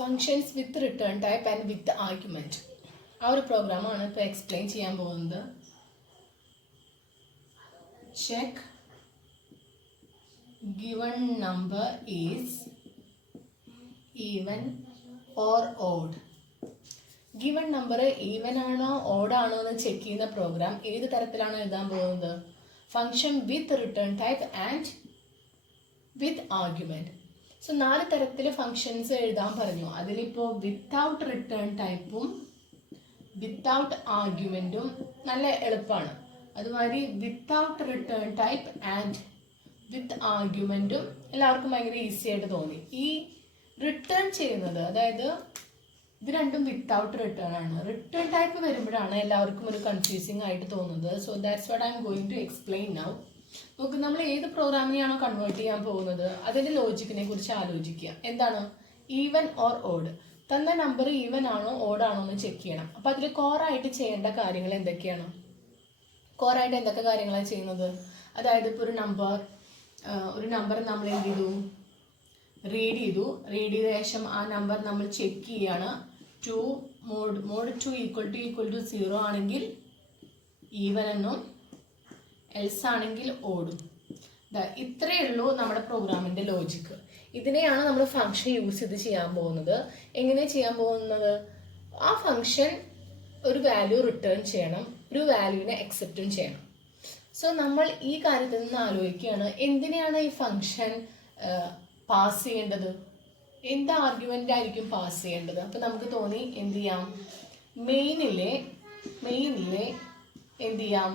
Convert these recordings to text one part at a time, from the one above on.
Functions with return type and with argument. ആ ഒരു പ്രോഗ്രാമാണ് ഇപ്പോൾ എക്സ്പ്ലെയിൻ ചെയ്യാൻ പോകുന്നത്. Check given number is even or odd. Given number even ആണോ ഓഡ് ആണോ എന്ന് ചെക്ക് ചെയ്യുന്ന പ്രോഗ്രാം ഏത് തരത്തിലാണ് എഴുതാൻ പോകുന്നത്? Function with return type and with argument. So 4 തരത്തിൽ ഫങ്ഷൻസ് എഴുതാൻ പറഞ്ഞു. അതിലിപ്പോൾ വിത്തൗട്ട് റിട്ടേൺ ടൈപ്പും വിത്തൗട്ട് ആർഗ്യുമെന്റും നല്ല എളുപ്പമാണ്. അതുമാതിരി without return type and with ആർഗ്യുമെന്റും എല്ലാവർക്കും ഭയങ്കര ഈസി ആയിട്ട് തോന്നി. ഈ റിട്ടേൺ ചെയ്യുന്നത്, അതായത് ഇത് രണ്ടും വിത്തൗട്ട് റിട്ടേൺ ആണ്. റിട്ടേൺ ടൈപ്പ് വരുമ്പോഴാണ് എല്ലാവർക്കും ഒരു കൺഫ്യൂസിങ് ആയിട്ട് തോന്നുന്നത്. So that's what I am going to explain now. നമുക്ക് നമ്മൾ ഏത് പ്രോഗ്രാമിനെയാണോ കൺവേർട്ട് ചെയ്യാൻ പോകുന്നത് അതിന്റെ ലോജിക്കിനെ കുറിച്ച് ആലോചിക്കുക. എന്താണ് ഈവൻ ഓർ ഓഡ്? തന്ന നമ്പർ ഈവൻ ആണോ ഓഡ് ആണോ എന്ന് ചെക്ക് ചെയ്യണം. അപ്പൊ അതിൽ കോറായിട്ട് ചെയ്യേണ്ട കാര്യങ്ങൾ എന്തൊക്കെയാണ്? കോറായിട്ട് എന്തൊക്കെ കാര്യങ്ങളാണ് ചെയ്യുന്നത്? അതായത് ഇപ്പോൾ ഒരു നമ്പർ നമ്മൾ എന്ത് ചെയ്തു? റീഡ് ചെയ്ത ശേഷം ആ നമ്പർ നമ്മൾ ചെക്ക് ചെയ്യാണ്. മോഡ് 2 ഈക്വൽ ടു 0 ആണെങ്കിൽ ഈവൻ എന്നും എൽസ് ആണെങ്കിൽ ഓടും. ഇത്രയേ ഉള്ളൂ നമ്മുടെ പ്രോഗ്രാമിന്റെ ലോജിക്ക്. ഇതിനെയാണ് നമ്മൾ ഫംഗ്ഷൻ യൂസ് ചെയ്ത് ചെയ്യാൻ പോകുന്നത്. എങ്ങനെ ചെയ്യാൻ പോകുന്നത്? ആ ഫംഗ്ഷൻ ഒരു വാല്യൂ റിട്ടേൺ ചെയ്യണം, ഒരു വാല്യൂവിനെ അക്സെപ്റ്റും ചെയ്യണം. സോ നമ്മൾ ഈ കാര്യത്തിൽ നിന്ന് ആലോചിക്കുകയാണ്, എന്തിനാണ് ഈ ഫംഗ്ഷൻ പാസ് ചെയ്യേണ്ടത്? എന്ത് ആർഗ്യുമെന്റ് ആയിരിക്കും പാസ് ചെയ്യേണ്ടത്? അപ്പൊ നമുക്ക് തോന്നി എന്ത് ചെയ്യാം, മെയിനിലെ എന്ത് ചെയ്യാം,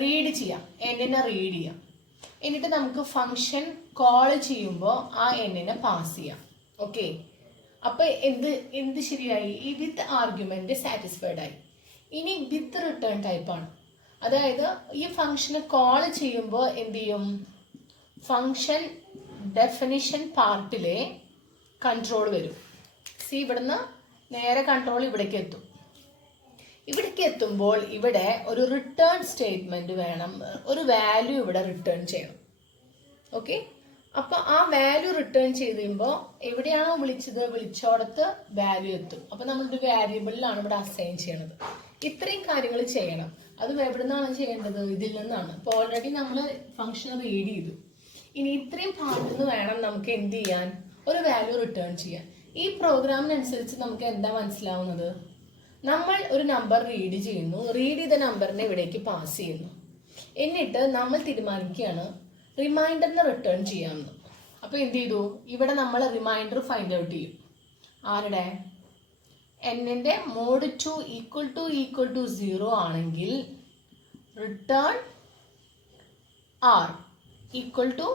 റീഡ് ചെയ്യാം, എന്നിനെ റീഡ് ചെയ്യാം. എന്നിട്ട് നമുക്ക് ഫംഗ്ഷൻ കോൾ ചെയ്യുമ്പോൾ ആ എന്നിനെ പാസ് ചെയ്യാം. ഓക്കെ, അപ്പൊ എന്ത് ശരിയായി? ഈ വിത്ത് ആർഗ്യുമെന്റ് സാറ്റിസ്ഫൈഡ് ആയി. ഇനി വിത്ത് റിട്ടേൺ ടൈപ്പ് ആണ്. അതായത് ഈ ഫംഗ്ഷനെ കോൾ ചെയ്യുമ്പോൾ എന്ത് ചെയ്യും? ഫംഗ്ഷൻ ഡെഫിനിഷൻ പാർട്ടിലെ കൺട്രോൾ വരും. ഇവിടുന്ന് നേരെ കൺട്രോൾ ഇവിടേക്ക് എത്തും. ഇവിടേക്ക് എത്തുമ്പോൾ ഇവിടെ ഒരു റിട്ടേൺ സ്റ്റേറ്റ്മെന്റ് വേണം, ഒരു വാല്യൂ ഇവിടെ റിട്ടേൺ ചെയ്യണം. ഓക്കെ, അപ്പൊ ആ വാല്യൂ റിട്ടേൺ ചെയ്ത് കഴിയുമ്പോൾ എവിടെയാണോ വിളിച്ചോടത്ത് വാല്യൂ എത്തും. അപ്പൊ നമ്മളൊരു വാരിയബിളിലാണ് ഇവിടെ അസൈൻ ചെയ്യണത്. ഇത്രയും കാര്യങ്ങൾ ചെയ്യണം. അതും എവിടെ നിന്നാണ് ചെയ്യേണ്ടത്? ഇതിൽ നിന്നാണ്. ഇപ്പൊ ഓൾറെഡി നമ്മൾ ഫംഗ്ഷൻ റീഡ് ചെയ്തു. ഇനി ഇത്രയും പാർട്ടിൽ നിന്ന് വേണം നമുക്ക് എന്ത് ചെയ്യാൻ? ഒരു വാല്യൂ റിട്ടേൺ ചെയ്യാൻ. ഈ പ്രോഗ്രാമിനനുസരിച്ച് നമുക്ക് എന്താ മനസ്സിലാവുന്നത്? നമ്മൾ ഒരു നമ്പർ റീഡ് ചെയ്യുന്നു, റീഡ് ചെയ്ത നമ്പറിനെ ഇവിടേക്ക് പാസ് ചെയ്യുന്നു. എന്നിട്ട് നമ്മൾ തീരുമാനിക്കുകയാണ് റിമൈൻഡറിനെ റിട്ടേൺ ചെയ്യാമെന്ന്. അപ്പൊ എന്ത് ചെയ്തു? ഇവിടെ നമ്മൾ റിമൈൻഡർ ഫൈൻഡ് ഔട്ട് ചെയ്യും. ആരുടെ? എന്നിന്റെ മോഡ് 2 ഈക്വൽ ടു 0 ആണെങ്കിൽ റിട്ടേൺ ആർ ഈക്വൽ ടു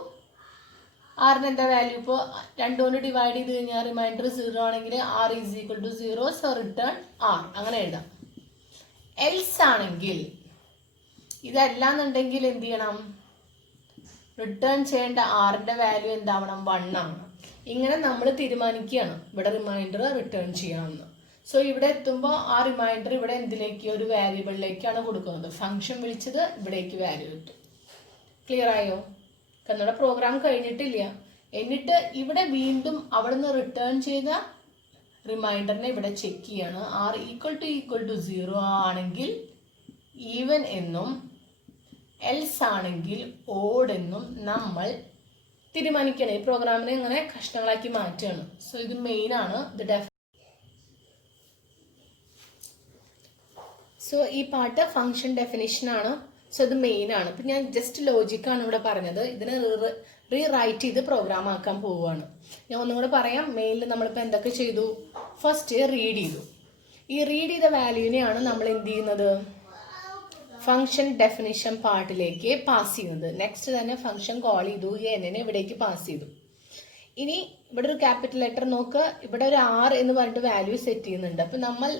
ആറിന് എന്താ വാല്യൂ? ഇപ്പോൾ 2 കൊണ്ട് ഡിവൈഡ് ചെയ്ത് കഴിഞ്ഞാൽ റിമൈൻഡർ 0 ആണെങ്കിൽ R is equal to 0. So return R, അങ്ങനെ എഴുതാം. എൽസ് ആണെങ്കിൽ ഇതല്ലാന്നുണ്ടെങ്കിൽ എന്ത് ചെയ്യണം? റിട്ടേൺ ചെയ്യേണ്ട ആറിന്റെ വാല്യൂ എന്താവണം? 1 ആണ്. ഇങ്ങനെ നമ്മൾ തീരുമാനിക്കുകയാണ് ഇവിടെ റിമൈൻഡർ റിട്ടേൺ ചെയ്യണമെന്ന്. സോ ഇവിടെ എത്തുമ്പോൾ ആ റിമൈൻഡർ ഇവിടെ എന്തിലേക്ക്? ഒരു വാരിയബിളിലേക്കാണ് കൊടുക്കുന്നത്. ഫംഗ്ഷൻ വിളിച്ചത് ഇവിടേക്ക് വാല്യൂ എത്തും. ക്ലിയർ ആയോ? നമ്മുടെ പ്രോഗ്രാം കഴിഞ്ഞിട്ടില്ല. എന്നിട്ട് ഇവിടെ വീണ്ടും അവിടുന്ന് റിട്ടേൺ ചെയ്ത റിമൈൻഡറിനെ ഇവിടെ ചെക്ക് ചെയ്യാണ്. ആർ ഈക്വൽ ടു 0 ആണെങ്കിൽ ഈവൻ എന്നും എൽസ് ആണെങ്കിൽ ഓഡ് എന്നും നമ്മൾ തീരുമാനിക്കണം. ഈ പ്രോഗ്രാമിനെ ഇങ്ങനെ കഷ്ണങ്ങളാക്കി മാറ്റുകയാണ്. സോ ഇത് മെയിൻ ആണ്. സോ ഈ പാർട്ട് ഫംഗ്ഷൻ ഡെഫിനിഷൻ ആണ്. സോ ഇത് മെയിൻ ആണ്. ഇപ്പം ഞാൻ ജസ്റ്റ് ലോജിക്കാണ് ഇവിടെ പറഞ്ഞത്. ഇതിനെ റീറൈറ്റ് ചെയ്ത് പ്രോഗ്രാം ആക്കാൻ പോവുകയാണ്. ഞാൻ ഒന്നും കൂടെ പറയാം. മെയിനിൽ നമ്മളിപ്പോൾ എന്തൊക്കെ ചെയ്തു? ഫസ്റ്റ് റീഡ് ചെയ്തു. ഈ റീഡ് ചെയ്ത വാല്യൂവിനെയാണ് നമ്മൾ എന്ത് ചെയ്യുന്നത്? ഫംഗ്ഷൻ ഡെഫിനിഷൻ പാർട്ടിലേക്ക് പാസ് ചെയ്യുന്നത്. നെക്സ്റ്റ് തന്നെ ഫംഗ്ഷൻ കോൾ ചെയ്തു, എന്നിനെ ഇവിടേക്ക് പാസ് ചെയ്തു. ഇനി ഇവിടെ ഒരു ക്യാപിറ്റൽ ലെറ്റർ നോക്ക്. ഇവിടെ ഒരു ആർ എന്ന് പറഞ്ഞിട്ട് വാല്യൂ സെറ്റ് ചെയ്യുന്നുണ്ട്. അപ്പൊ നമ്മൾ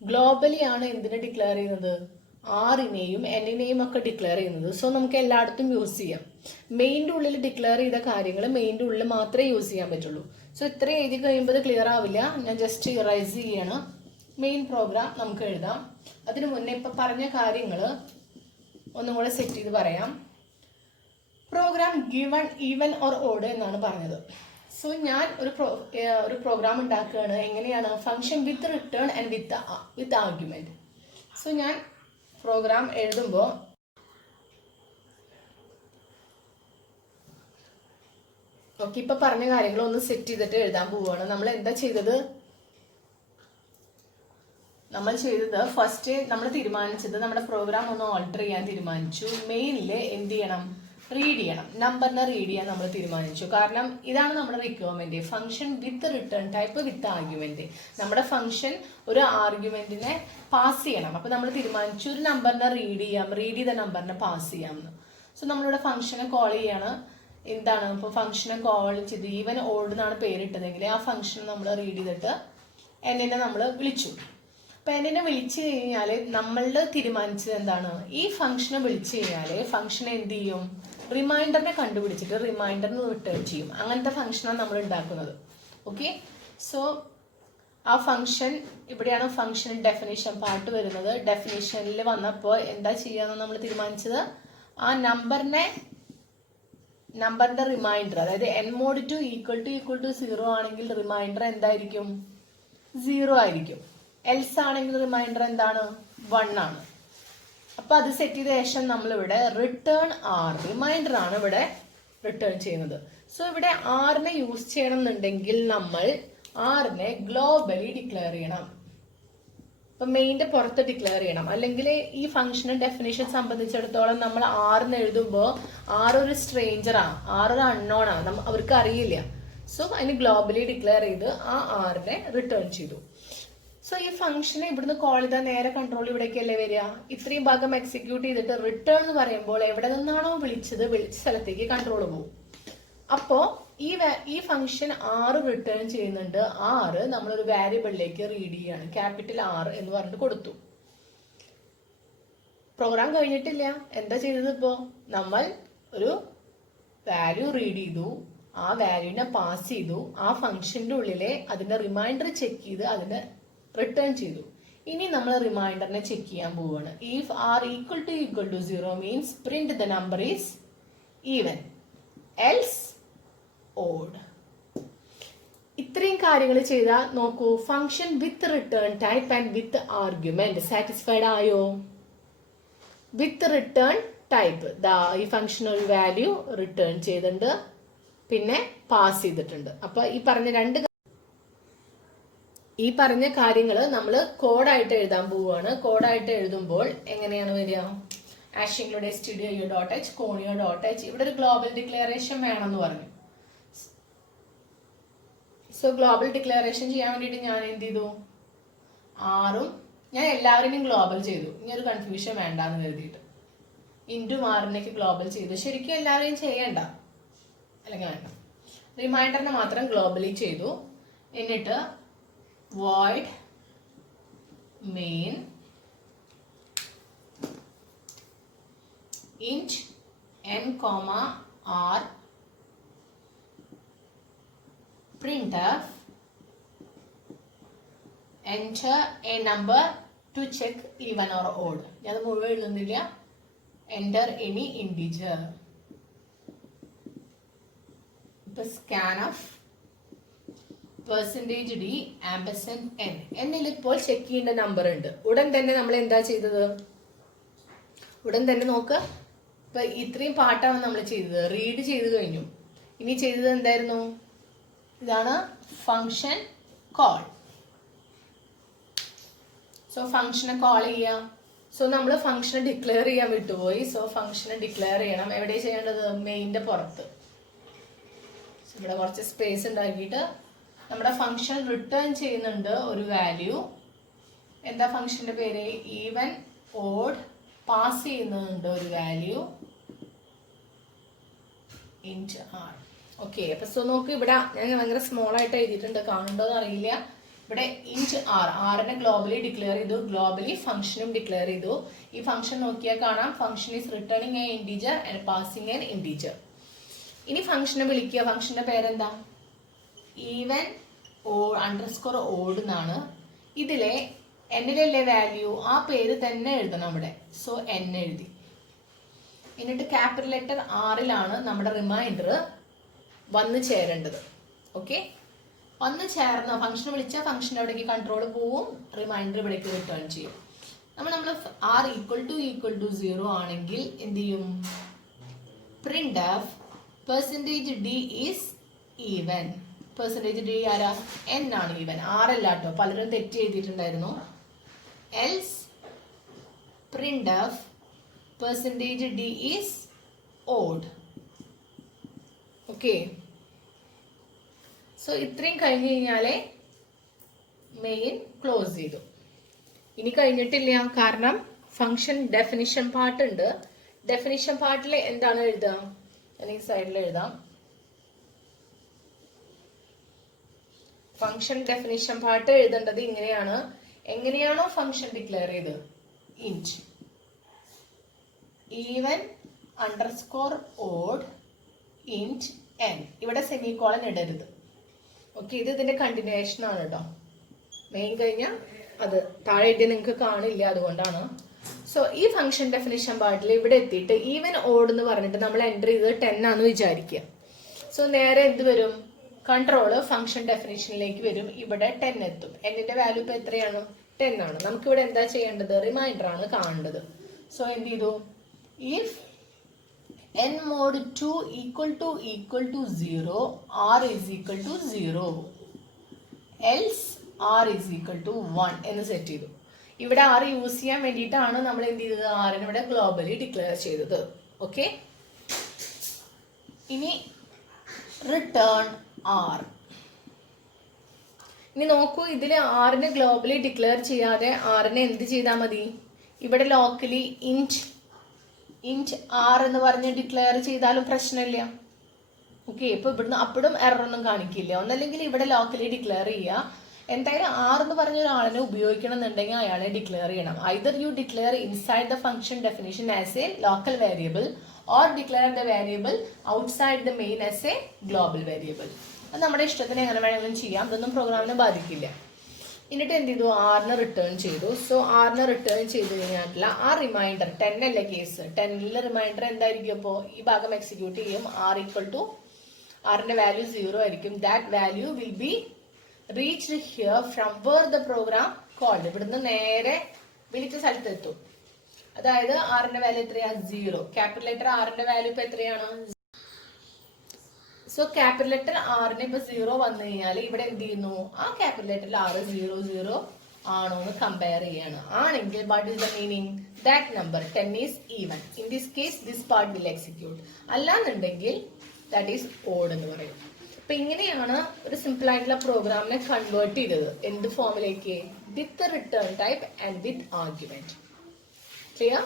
ഗ്ലോബലി ആണ് എന്തിനെ ഡിക്ലെയർ ചെയ്യുന്നത്? ആറിനെയും എന്നിനെയും ഒക്കെ ഡിക്ലെയർ ചെയ്യുന്നത്. സോ നമുക്ക് എല്ലായിടത്തും യൂസ് ചെയ്യാം. മെയിൻ്റെ ഉള്ളിൽ ഡിക്ലെയർ ചെയ്ത കാര്യങ്ങൾ മെയിൻ്റെ ഉള്ളിൽ മാത്രമേ യൂസ് ചെയ്യാൻ പറ്റുള്ളൂ. സോ ഇത്രയും എഴുതി കഴിയുമ്പോൾ ക്ലിയർ ആവില്ല. ഞാൻ ജസ്റ്റ് ഇറൈസ് ചെയ്യണം. മെയിൻ പ്രോഗ്രാം നമുക്ക് എഴുതാം. അതിനു മുന്നേ ഇപ്പൊ പറഞ്ഞ കാര്യങ്ങൾ ഒന്നും കൂടെ സെറ്റ് ചെയ്ത് പറയാം. Program given even or odd എന്നാണ് പറഞ്ഞത്. സോ ഞാൻ ഒരു പ്രോഗ്രാം ഉണ്ടാക്കുകയാണ്. എങ്ങനെയാണ്? Function with return and with argument. So ഞാൻ പ്രോഗ്രാം എഴുതുമ്പോൾ ഓക്കെ, ഇപ്പൊ പറഞ്ഞ കാര്യങ്ങൾ ഒന്ന് സെറ്റ് ചെയ്തിട്ട് എഴുതാൻ പോവുകയാണ്. നമ്മൾ ചെയ്തത് ഫസ്റ്റ് നമ്മൾ തീരുമാനിച്ചത് നമ്മുടെ പ്രോഗ്രാം ഒന്ന് ഓൾട്ടർ ചെയ്യാൻ തീരുമാനിച്ചു. മെയിനില് എന്ത് ചെയ്യണം? റീഡ് ചെയ്യണം. നമ്പറിനെ റീഡ് ചെയ്യാൻ നമ്മൾ തീരുമാനിച്ചു. കാരണം ഇതാണ് നമ്മുടെ requirement. Function with return type with argument. നമ്മുടെ ഫംഗ്ഷൻ ഒരു ആർഗ്യുമെന്റിനെ പാസ് ചെയ്യണം. അപ്പൊ നമ്മൾ തീരുമാനിച്ചു ഒരു നമ്പറിനെ റീഡ് ചെയ്ത നമ്പറിനെ പാസ് ചെയ്യാമെന്ന്. സോ നമ്മളിവിടെ ഫംഗ്ഷനെ കോൾ ചെയ്യാണ്. എന്താണ് ഇപ്പോൾ ഫംഗ്ഷനെ കോൾ ചെയ്ത് ഈവൻ ഓൾഡ് എന്നാണ് പേരിട്ടതെങ്കിൽ ആ ഫംഗ്ഷൻ നമ്മൾ റീഡ് ചെയ്തിട്ട് എന്നിനെ നമ്മൾ വിളിച്ചു. അപ്പൊ എന്നിനെ വിളിച്ചു കഴിഞ്ഞാൽ നമ്മളുടെ തീരുമാനിച്ചത് എന്താണ്? ഈ ഫംഗ്ഷനെ വിളിച്ചു കഴിഞ്ഞാൽ ഫംഗ്ഷൻ എന്ത് ചെയ്യും? റിമൈൻഡറിനെ കണ്ടുപിടിച്ചിട്ട് റിമൈൻഡറിന് റിട്ടേൺ ചെയ്യും. അങ്ങനത്തെ ഫംഗ്ഷനാണ് നമ്മൾ ഉണ്ടാക്കുന്നത്. ഓക്കെ, സോ ആ ഫംഗ്ഷൻ ഇവിടെയാണ് ഫംഗ്ഷൻ ഡെഫിനിഷൻ പാർട്ട് വരുന്നത്. ഡെഫിനിഷനിൽ വന്നപ്പോൾ എന്താ ചെയ്യാന്ന് നമ്മൾ തീരുമാനിച്ചത്? ആ നമ്പറിന്റെ റിമൈൻഡർ, അതായത് n mod 2 ഈക്വൽ ടു 0 ആണെങ്കിൽ റിമൈൻഡർ എന്തായിരിക്കും? 0 ആയിരിക്കും. എൽസ് ആണെങ്കിൽ റിമൈൻഡർ എന്താണ്? 1 ആണ്. അപ്പൊ അത് സെറ്റ് ചെയ്ത ശേഷം നമ്മൾ ഇവിടെ റിട്ടേൺ ആർ, റിമൈൻഡർ ആണ് ഇവിടെ റിട്ടേൺ ചെയ്യുന്നത്. സോ ഇവിടെ ആറിനെ യൂസ് ചെയ്യണം എന്നുണ്ടെങ്കിൽ നമ്മൾ ആറിനെ ഗ്ലോബലി ഡിക്ലെയർ ചെയ്യണം. ഇപ്പൊ മെയിൻ്റെ പുറത്ത് ഡിക്ലെയർ ചെയ്യണം. അല്ലെങ്കിൽ ഈ ഫംഗ്ഷന് ഡെഫിനേഷൻ സംബന്ധിച്ചിടത്തോളം നമ്മൾ ആറിന് എഴുതുമ്പോൾ ആറൊരു സ്ട്രേഞ്ചറാണ്, ആറൊരു അൺനോണാണ്, അവർക്ക് അറിയില്ല. സോ അതിന് ഗ്ലോബലി ഡിക്ലെയർ ചെയ്ത് ആ ആറിനെ റിട്ടേൺ ചെയ്തു. സോ ഈ ഫംഗ്ഷനെ ഇവിടുന്ന് കോൾ ചെയ്താൽ നേരെ കൺട്രോൾ ഇവിടേക്കല്ലേ വരിക? ഇത്രയും ഭാഗം എക്സിക്യൂട്ട് ചെയ്തിട്ട് റിട്ടേൺ എന്ന് പറയുമ്പോൾ എവിടെ നിന്നാണോ വിളിച്ച സ്ഥലത്തേക്ക് കൺട്രോൾ പോകും. അപ്പോ ഈ ഫംഗ്ഷൻ 6 റിട്ടേൺ ചെയ്യുന്നുണ്ട്. 6 നമ്മളൊരു വാരിയബിളിലേക്ക് റീഡ് ചെയ്യാണ്. ക്യാപിറ്റൽ R എന്ന് പറഞ്ഞിട്ട് കൊടുത്തു. പ്രോഗ്രാം കഴിഞ്ഞിട്ടില്ല. എന്താ ചെയ്തത്? ഇപ്പോ നമ്മൾ ഒരു വാല്യൂ റീഡ് ചെയ്തു, ആ വാല്യൂവിനെ പാസ് ചെയ്തു, ആ ഫംഗ്ഷന്റെ ഉള്ളിലെ അതിന്റെ റിമൈൻഡർ ചെക്ക് ചെയ്ത് അതിനെ റിട്ടേൺ ചെയ്തു. ഇനി നമ്മൾ റിമൈൻഡറിനെ ചെക്ക് ചെയ്യാൻ പോവുകയാണ്. If R equal to 0 means print the number is even, else odd. ഇത്രയും കാര്യങ്ങൾ ചെയ്താൽ നോക്കൂ, function with return type and with argument satisfied ആയോ? വിത്ത് റിട്ടേൺ ടൈപ്പ്, ഈ ഫംഗ്ഷൻ ഒരു വാല്യൂ റിട്ടേൺ ചെയ്തിട്ടുണ്ട്, പിന്നെ പാസ് ചെയ്തിട്ടുണ്ട്. അപ്പൊ ഈ പറഞ്ഞ കാര്യങ്ങൾ നമ്മൾ കോഡായിട്ട് എഴുതാൻ പോവുകയാണ്. കോഡായിട്ട് എഴുതുമ്പോൾ എങ്ങനെയാണ് വരിക? ആഷിംഗ്ലൂടെ studio.h conio.h ഇവിടെ ഒരു ഗ്ലോബൽ ഡിക്ലറേഷൻ വേണമെന്ന് പറഞ്ഞു. സോ ഗ്ലോബൽ ഡിക്ലറേഷൻ ചെയ്യാൻ വേണ്ടിയിട്ട് ഞാൻ എന്ത് ചെയ്തു? ഞാൻ എല്ലാവരെയും ഗ്ലോബൽ ചെയ്തു. ഇനി ഒരു കൺഫ്യൂഷൻ വേണ്ടാന്ന് കരുതിയിട്ട് ഇൻറ്റു ആറിനേക്ക് ഗ്ലോബൽ ചെയ്തു. ശരിക്കും എല്ലാവരെയും ചെയ്യണ്ട, അല്ലെങ്കിൽ വേണ്ട. റിമൈൻഡറിനെ മാത്രം ഗ്ലോബലി ചെയ്തു. എന്നിട്ട് void main int n comma r printf enter a number to check even or odd. ഞാൻ മുഴുവൻ എഴുതുന്നില്ല. enter any integer. the scan of %d ampersand n. എന്നിൽ ഇപ്പോൾ ചെക്ക് ചെയ്യേണ്ട നമ്പർ ഉണ്ട്. ഉടൻ തന്നെ നമ്മൾ എന്താ ചെയ്തത്? ഉടൻ തന്നെ നോക്കുക. ഇപ്പൊ ഇത്രയും പാട്ടാണ് നമ്മൾ ചെയ്തത്. റീഡ് ചെയ്ത് കഴിഞ്ഞു. ഇനി ചെയ്തത് എന്തായിരുന്നു? ഇതാണ് ഫംഗ്ഷൻ കോൾ. സോ ഫംഗ്ഷനെ കോൾ ചെയ്യാം. സോ നമ്മൾ ഫംഗ്ഷനെ ഡിക്ലെയർ ചെയ്യാൻ വിട്ടുപോയി. സോ ഫംഗ്ഷനെ ഡിക്ലെയർ ചെയ്യണം. എവിടെ ചെയ്യേണ്ടത്? മെയിൻ്റെ പുറത്ത്. ഇവിടെ കുറച്ച് സ്പേസ് ഉണ്ടാക്കിയിട്ട് നമ്മുടെ ഫംഗ്ഷൻ റിട്ടേൺ ചെയ്യുന്നുണ്ട് ഒരു വാല്യൂ. എന്താ ഫംഗ്ഷന്റെ പേര്? Even odd. പാസ് ചെയ്യുന്നുണ്ട് ഒരു വാല്യൂ ഇൻറ്റ് ആർ. ഓക്കെ, അപ്പൊ സോ നോക്ക്, ഇവിടെ ഞാൻ ഭയങ്കര സ്മോൾ ആയിട്ട് എഴുതിയിട്ടുണ്ട്, കാണുന്നുണ്ടോന്ന് അറിയില്ല. ഇവിടെ ഇൻറ്റ് ആർ, ആറിനെ ഗ്ലോബലി ഡിക്ലെയർ ചെയ്തു, ഗ്ലോബലി ഫംഗ്ഷനും ഡിക്ലെയർ ചെയ്തു. ഈ ഫംഗ്ഷൻ നോക്കിയാൽ കാണാം, function is returning A integer and passing N integer. ഇനി ഫംഗ്ഷനെ വിളിക്കുക. ഫംഗ്ഷന്റെ പേരെന്താ? ഈവൻ അണ്ടർസ്കോർ ഓഡ് എന്നാണ്. ഇതിലെ എന്നിലല്ലേ വാല്യൂ, ആ പേര് തന്നെ എഴുതണം ഇവിടെ. സോ n എഴുതി. എന്നിട്ട് ക്യാപിറ്റൽ ലെറ്റർ ആറിലാണ് നമ്മുടെ റിമൈൻഡർ വന്നു ചേരേണ്ടത്. ഓക്കെ, ഒന്ന് ചേർന്ന് ഫംഗ്ഷൻ വിളിച്ചാൽ ഫംഗ്ഷൻ എവിടേക്ക് കൺട്രോൾ പോവും, റിമൈൻഡർ ഇവിടേക്ക് റിട്ടേൺ ചെയ്യും. നമ്മൾ ആർ ഈക്വൽ ടു 0 ആണെങ്കിൽ എന്ത് ചെയ്യും? Print F percentage D is even. Percentage D ആരാ? എൻ ആണ് ഈവൻ, ആറല്ല കേട്ടോ, പലരും തെറ്റ് എഴുതിയിട്ടുണ്ടായിരുന്നു. Else print F percentage D is odd. Okay, so ഇത്രയും കഴിഞ്ഞ് കഴിഞ്ഞാലേ മെയിൻ ക്ലോസ് ചെയ്തു. ഇനി കഴിഞ്ഞിട്ടില്ല, കാരണം ഫംഗ്ഷൻ ഡെഫിനിഷൻ പാർട്ട് ഉണ്ട്. ഡെഫിനിഷൻ പാർട്ടിൽ എന്താണ് എഴുതുക? ഞാൻ ഈ സൈഡിൽ എഴുതാം. ഫംഗ്ഷൻ ഡെഫിനിഷൻ പാർട്ട് എഴുതേണ്ടത് ഇങ്ങനെയാണ്. എങ്ങനെയാണോ ഫംഗ്ഷൻ ഡിക്ലെയർ ചെയ്ത് ഇൻറ്റ് ഈവൻ അണ്ടർസ്കോർ ഓഡ് ഇൻറ്റ് എൻ, ഇവിടെ സെമിക്കോളൻ ഇടരുത്. ഓക്കെ, ഇത് ഇതിന്റെ കണ്ടിന്യൂവേഷൻ ആണ് കേട്ടോ. മെയിൻ കഴിഞ്ഞാൽ അത് താഴെ എഴുതി നിങ്ങൾക്ക് കാണില്ല, അതുകൊണ്ടാണ്. സോ ഈ ഫംഗ്ഷൻ ഡെഫിനിഷൻ പാർട്ടിൽ ഇവിടെ എത്തിയിട്ട് ഈവൻ ഓഡ് എന്ന് പറഞ്ഞിട്ട് നമ്മൾ എൻ്റർ ചെയ്തത് 10 ആണെന്ന് വിചാരിക്കുക. സോ നേരെ എന്ത് വരും? കൺട്രോള് ഫംഗ്ഷൻ ഡെഫിനിഷനിലേക്ക് വരും. ഇവിടെ 10 എത്തും. എന്നിന്റെ വാല്യൂ ഇപ്പൊ എത്രയാണ്? 10 ആണ്. നമുക്കിവിടെ എന്താ ചെയ്യേണ്ടത്? റിമൈൻഡർ ആണ് കാണേണ്ടത്. സോ എന്ത് ചെയ്തു? If n mod 2 equal to 0, r is equal to 0, else r is equal to 1 എന്ന് സെറ്റ് ചെയ്തു. ഇവിടെ r യൂസ് ചെയ്യാൻ വേണ്ടിയിട്ടാണ് നമ്മൾ എന്ത് ചെയ്തത്? r ഇവിടെ ഗ്ലോബലി ഡിക്ലെയർ ചെയ്തത്. ഓക്കെ, ഇനി റിട്ടേൺ r. ഇനി നോക്കൂ, ഇതിൽ r ഗ്ലോബലി ഡിക്ലെയർ ചെയ്യാതെ r എന്ത് ചെയ്താൽ മതി? ഇവിടെ ലോക്കലി ഇൻറ്റ് ആർ എന്ന് പറഞ്ഞ് ഡിക്ലെയർ ചെയ്താലും പ്രശ്നമില്ല. ഓക്കെ, ഇപ്പൊ ഇവിടുന്ന് അപ്പോഴും എറർ ഒന്നും കാണിക്കില്ല. ഒന്നല്ലെങ്കിൽ ഇവിടെ ലോക്കലി ഡിക്ലെയർ ചെയ്യുക. എന്തായാലും ആർ എന്ന് പറഞ്ഞ ഒരാളിനെ ഉപയോഗിക്കണം എന്നുണ്ടെങ്കിൽ അയാളെ ഡിക്ലെയർ ചെയ്യണം. Either U declare inside the function definition as A local variable or declare the variable outside the main as A global variable. അത് നമ്മുടെ ഇഷ്ടത്തിന് എങ്ങനെ വേണമെങ്കിലും ചെയ്യാം, ഇതൊന്നും പ്രോഗ്രാമിനെ ബാധിക്കില്ല. എന്നിട്ട് എന്ത് ചെയ്തു? ആറിന് റിട്ടേൺ ചെയ്തു. സോ ആറിന് റിട്ടേൺ ചെയ്ത് കഴിഞ്ഞാൽ ആ റിമൈൻഡർ 10 അല്ലേ കേസ്, 10ലെ റിമൈൻഡർ എന്തായിരിക്കും? അപ്പോൾ ഈ ഭാഗം എക്സിക്യൂട്ട് ചെയ്യും. ആർ ഈക്വൽ ടു ആറിന്റെ വാല്യൂ 0 ആയിരിക്കും. That value will be reached here from where the program called. ഇവിടുന്ന് നേരെ വിളിച്ച സ്ഥലത്ത് എത്തും. അതായത് ആറിന്റെ വാല്യൂ എത്രയാ? 0. ക്യാപിറ്റൽ ലെറ്റർ ആറിന്റെ വാല്യൂ ഇപ്പൊ എത്രയാണ്? സോ ക്യാപിറ്റൽ ലെറ്റർ ആറിന് ഇപ്പൊ 0 വന്നു കഴിഞ്ഞാൽ ഇവിടെ എന്ത് ചെയ്യുന്നു? ആ ക്യാപിറ്റൽ ലെറ്ററിൽ 0 ആണോ എന്ന് കമ്പയർ ചെയ്യാണ്. ആണെങ്കിൽ what is the meaning? That number 10 is even. In this case this part will execute. അല്ലാന്നുണ്ടെങ്കിൽ ദാറ്റ് ഈസ് ഓഡ് എന്ന് പറയും. അപ്പൊ ഇങ്ങനെയാണ് ഒരു സിമ്പിൾ ആയിട്ടുള്ള പ്രോഗ്രാമിനെ കൺവേർട്ട് ചെയ്തത്. എന്ത് ഫോമിലേക്ക്? വിത്ത് return type and with argument. Clear?